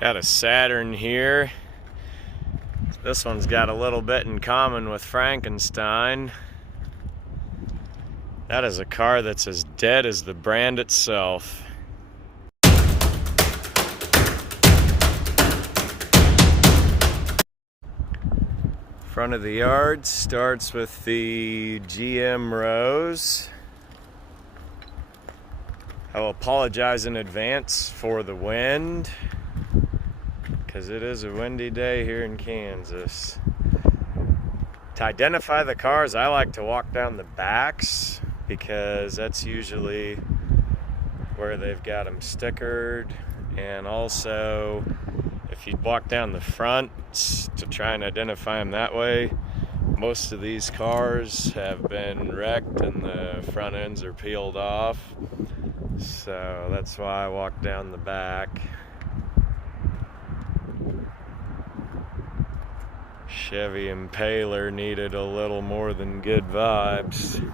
Got a Saturn here. This one's got a little bit in common with Frankenstein. That is a car that's as dead as the brand itself. Front of the yard starts with the GM Rose. I will apologize in advance for the wind, because it is a windy day here in Kansas. To identify the cars, I like to walk down the backs, because that's usually where they've got them stickered. And also, if you walk down the front to try and identify them that way, most of these cars have been wrecked and the front ends are peeled off. So that's why I walk down the back. Chevy Impaler needed a little more than good vibes.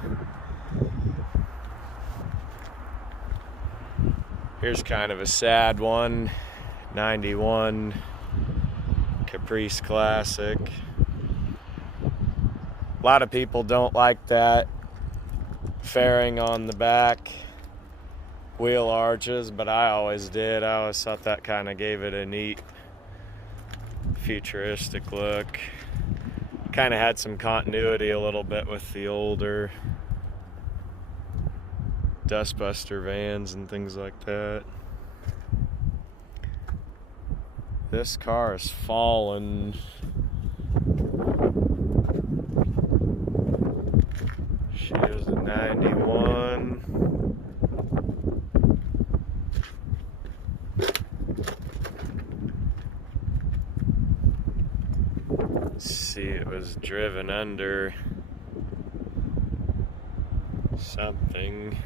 Here's kind of a sad one. 91 Caprice Classic. A lot of people don't like that fairing on the back wheel arches, but I always did. I always thought that kind of gave it a neat futuristic look. Kind of had some continuity a little bit with the older dustbuster vans and things like that. This car has fallen. She was a 91. Let's see, it was driven under something.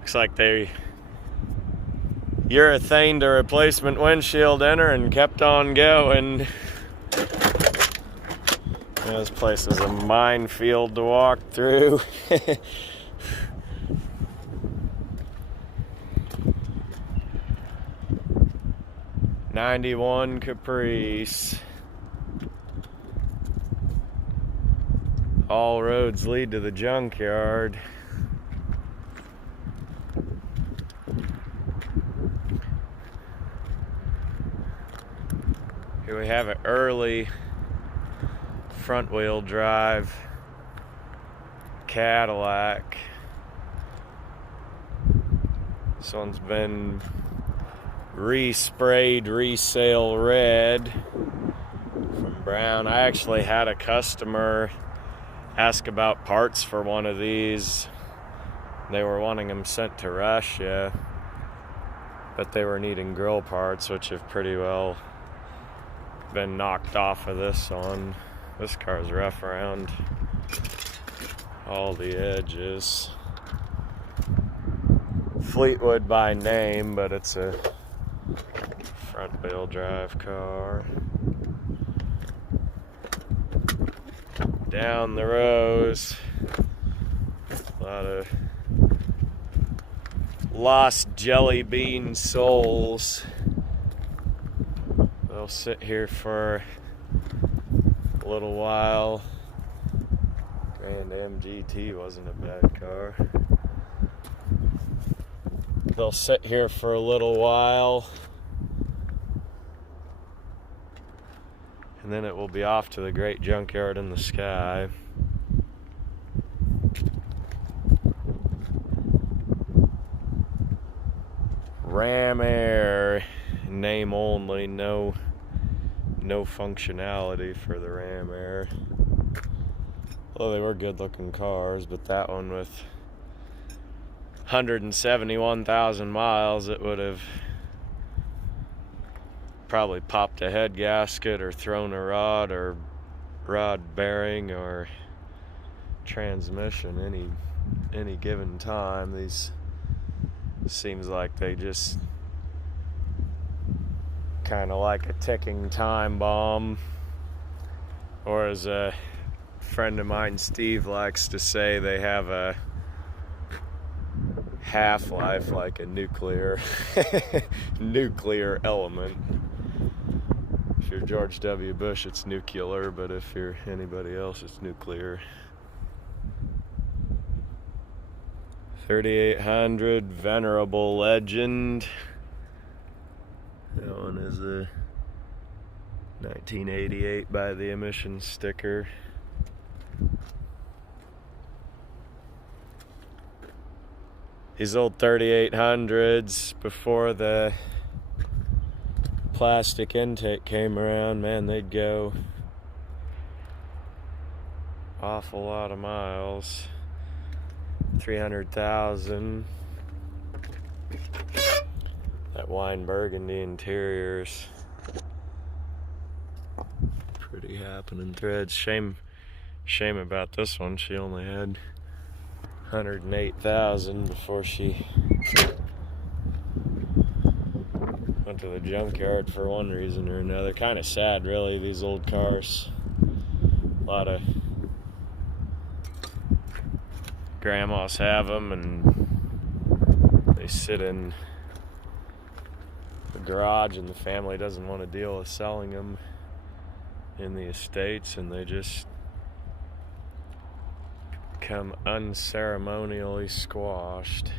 Looks like they urethaned a replacement windshield in her and kept on going. This place is a minefield to walk through. 91 Caprice. All roads lead to the junkyard. Here we have an early front-wheel drive Cadillac. This one's been resprayed resale red from brown. I actually had a customer ask about parts for one of these. They were wanting them sent to Russia, but they were needing grill parts, which have pretty well been knocked off of this one. This car's rough around all the edges. Fleetwood by name, but it's a front-wheel drive car. Down the rows, a lot of lost jelly bean souls. They'll sit here for a little while. Grand MGT wasn't a bad car. They'll sit here for a little while, and then it will be off to the great junkyard in the sky. Ram Air, name only, no functionality for the Ram Air. Well, they were good looking cars, but that one with 171,000 miles, it would have probably popped a head gasket or thrown a rod bearing or transmission any given time. These seems like they just kind of like a ticking time bomb, or as a friend of mine, Steve, likes to say, they have a half-life like a nuclear element. If you're George W. Bush, it's nuclear, but if you're anybody else, it's nuclear. 3800 Venerable Legend. That one is a 1988 by the emissions sticker. These old 3800s, before the plastic intake came around, man, they'd go awful lot of miles. 300,000. That wine burgundy interiors. Pretty happening threads. Shame about this one. She only had 108,000 before she went to the junkyard for one reason or another. Kind of sad, really, these old cars. A lot of grandmas have them, and they sit in the garage, and the family doesn't want to deal with selling them in the estates, and they just become unceremonially squashed.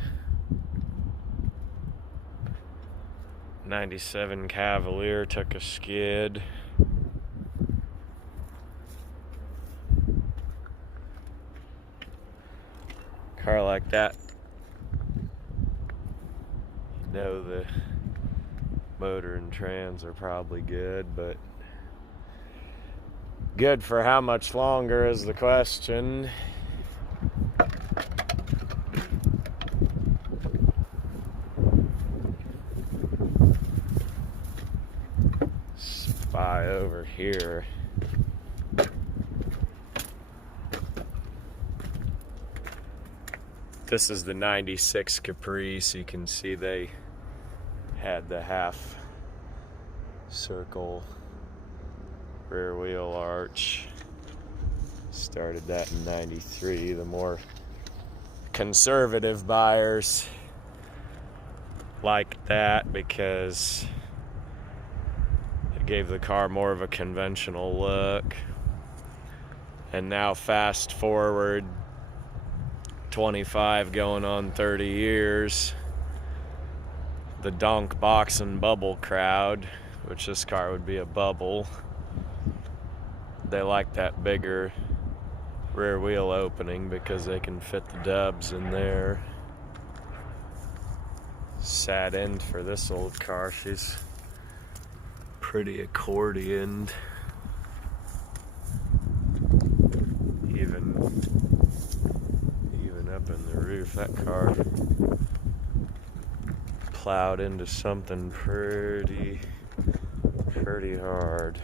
97 Cavalier took a skid. Car like that, you know, the motor and trans are probably good, but good for how much longer is the question. Spy over here. This is the 96 Caprice. You can see they had the half circle rear wheel arch. Started that in 93. The more conservative buyers liked that because it gave the car more of a conventional look. And now fast forward 25 going on 30 years, the donk box and bubble crowd, which this car would be a bubble, they like that bigger rear wheel opening because they can fit the dubs in there. Sad end for this old car. She's pretty accordioned. Even up in the roof. That car plowed into something pretty hard.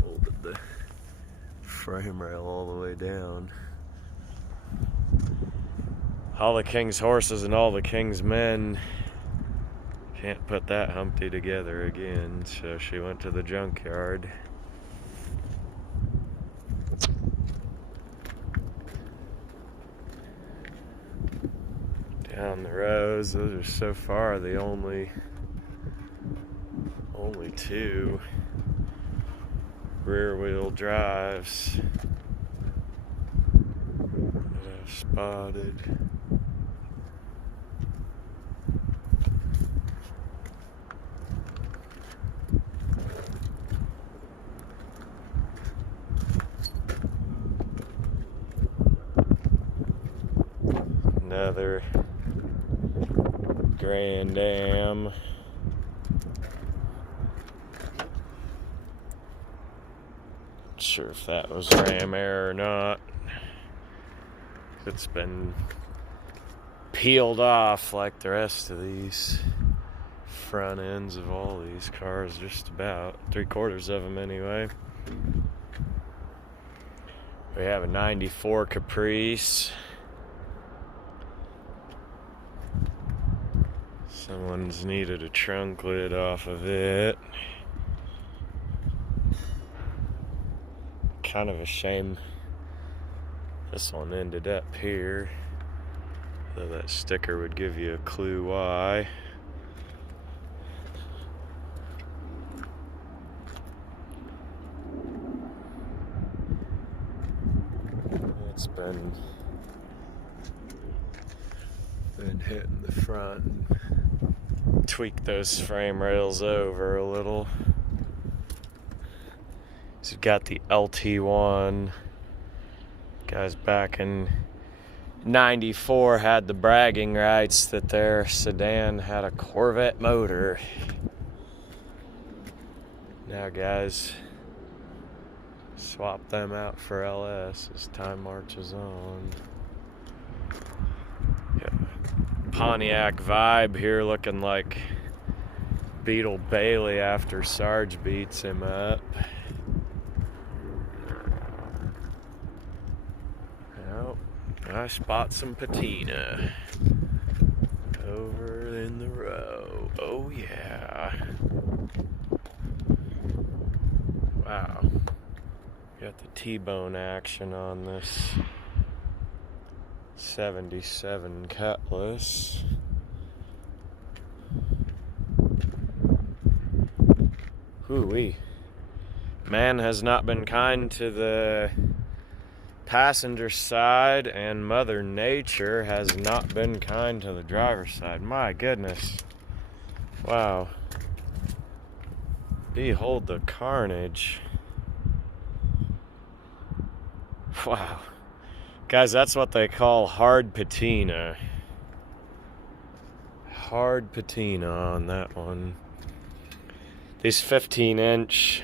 Folded the frame rail all the way down. All the king's horses and all the king's men can't put that Humpty together again, so she went to the junkyard. Down the rows, those are so far the only two rear wheel drives that I've spotted. Another Grand Am. Not sure if that was Ram Air or not. It's been peeled off like the rest of these front ends of all these cars, just about 3/4 of them anyway. We have a 94 Caprice. Someone's needed a trunk lid off of it. Kind of a shame this one ended up here. Though that sticker would give you a clue why. It's been hitting the front and tweak those frame rails over a little. So you've got the LT1. Guys back in '94 had the bragging rights that their sedan had a Corvette motor. Now guys swap them out for LS as time marches on. Yeah. Pontiac vibe here, looking like Beetle Bailey after Sarge beats him up. Well, I spot some patina over in the row. Oh yeah. Wow. Got the T-bone action on this 77 Cutlass. Hoo-wee. Man has not been kind to the passenger side, and Mother Nature has not been kind to the driver's side. My goodness. Wow. Behold the carnage. Wow. Guys, that's what they call hard patina. Hard patina on that one. These 15-inch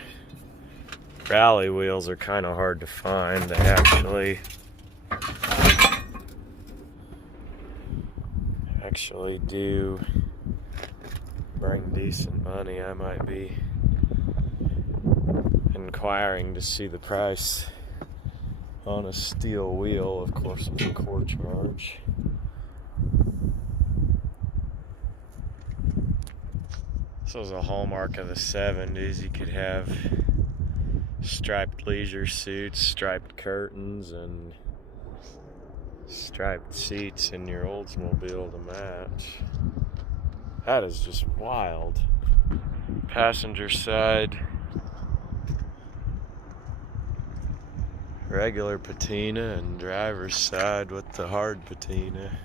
rally wheels are kind of hard to find. They actually do bring decent money. I might be inquiring to see the price on a steel wheel, of course, with a core charge. This was a hallmark of the 70s. You could have striped leisure suits, striped curtains, and striped seats in your Oldsmobile to match. That is just wild. Passenger side, regular patina, and driver's side with the hard patina.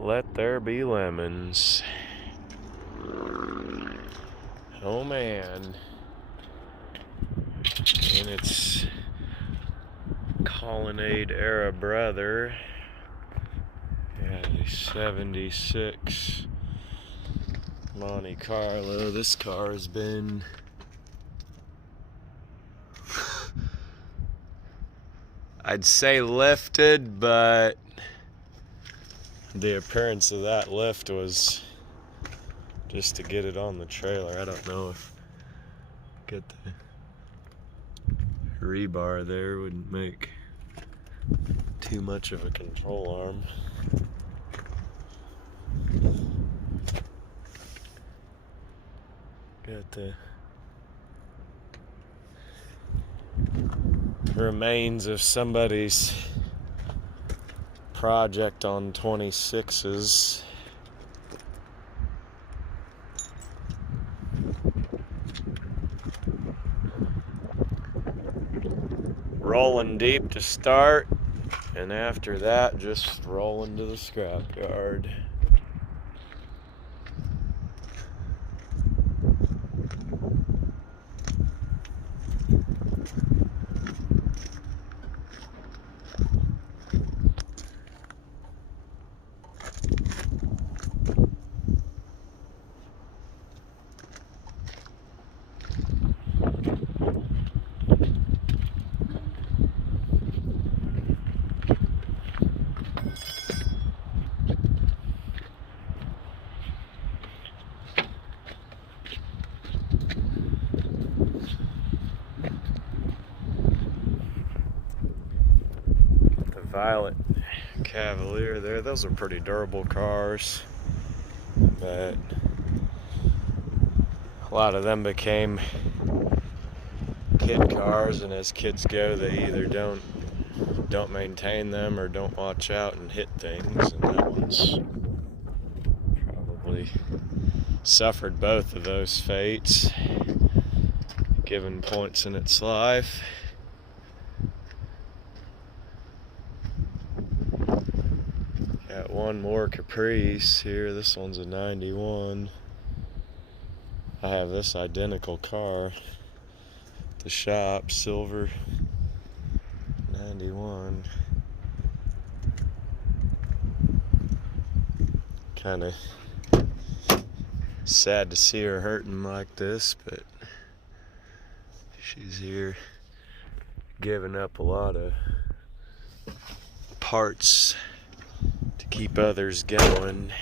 Let there be lemons. Oh man. And its Colonnade era brother. Yeah, the 76 Monte Carlo. This car has been I'd say lifted, but the appearance of that lift was just to get it on the trailer. I don't know if get the rebar there wouldn't make too much of a control arm. Got the remains of somebody's project on 26s. Rolling deep to start, and after that just rolling to the scrapyard. Violet Cavalier there. Those are pretty durable cars, but a lot of them became kid cars, and as kids go, they either don't maintain them or don't watch out and hit things, and that one's probably suffered both of those fates given points in its life. Got one more Caprice here. This one's a 91. I have this identical car at the shop, silver 91. Kind of sad to see her hurting like this, but she's here giving up a lot of parts to keep others going.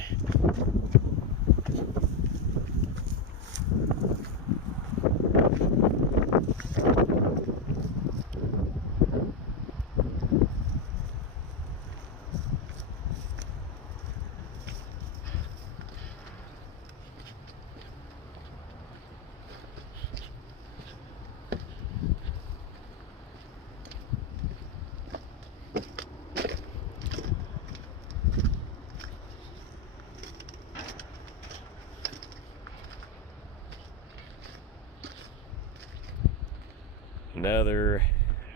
Another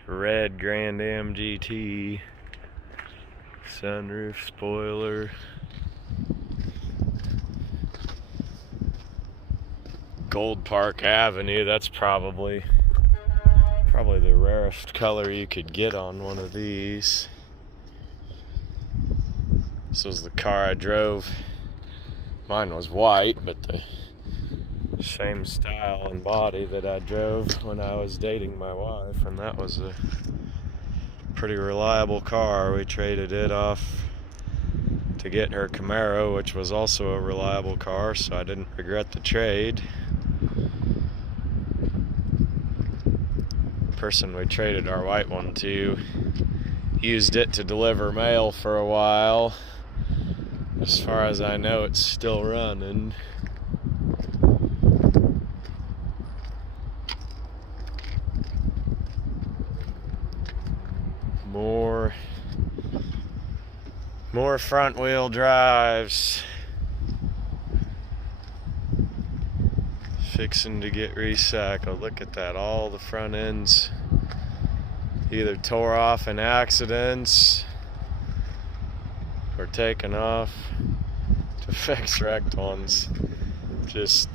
red Grand Am GT, sunroof, spoiler. Gold Park Avenue, that's probably the rarest color you could get on one of these. This was the car I drove. Mine was white, but the same style and body that I drove when I was dating my wife, and that was a pretty reliable car. We traded it off to get her Camaro, which was also a reliable car, so I didn't regret the trade. The person we traded our white one to used it to deliver mail for a while. As far as I know, it's still running. More front wheel drives. Fixing to get recycled. Look at that, all the front ends either tore off in accidents or taken off to fix wrecked ones. Just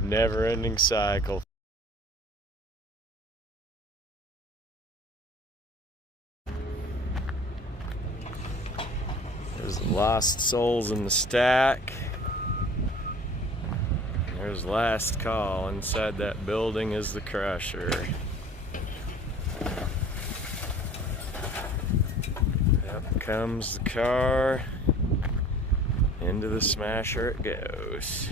never-ending cycle. There's the lost souls in the stack. There's last call. Inside that building is the crusher. Up comes the car. Into the smasher it goes.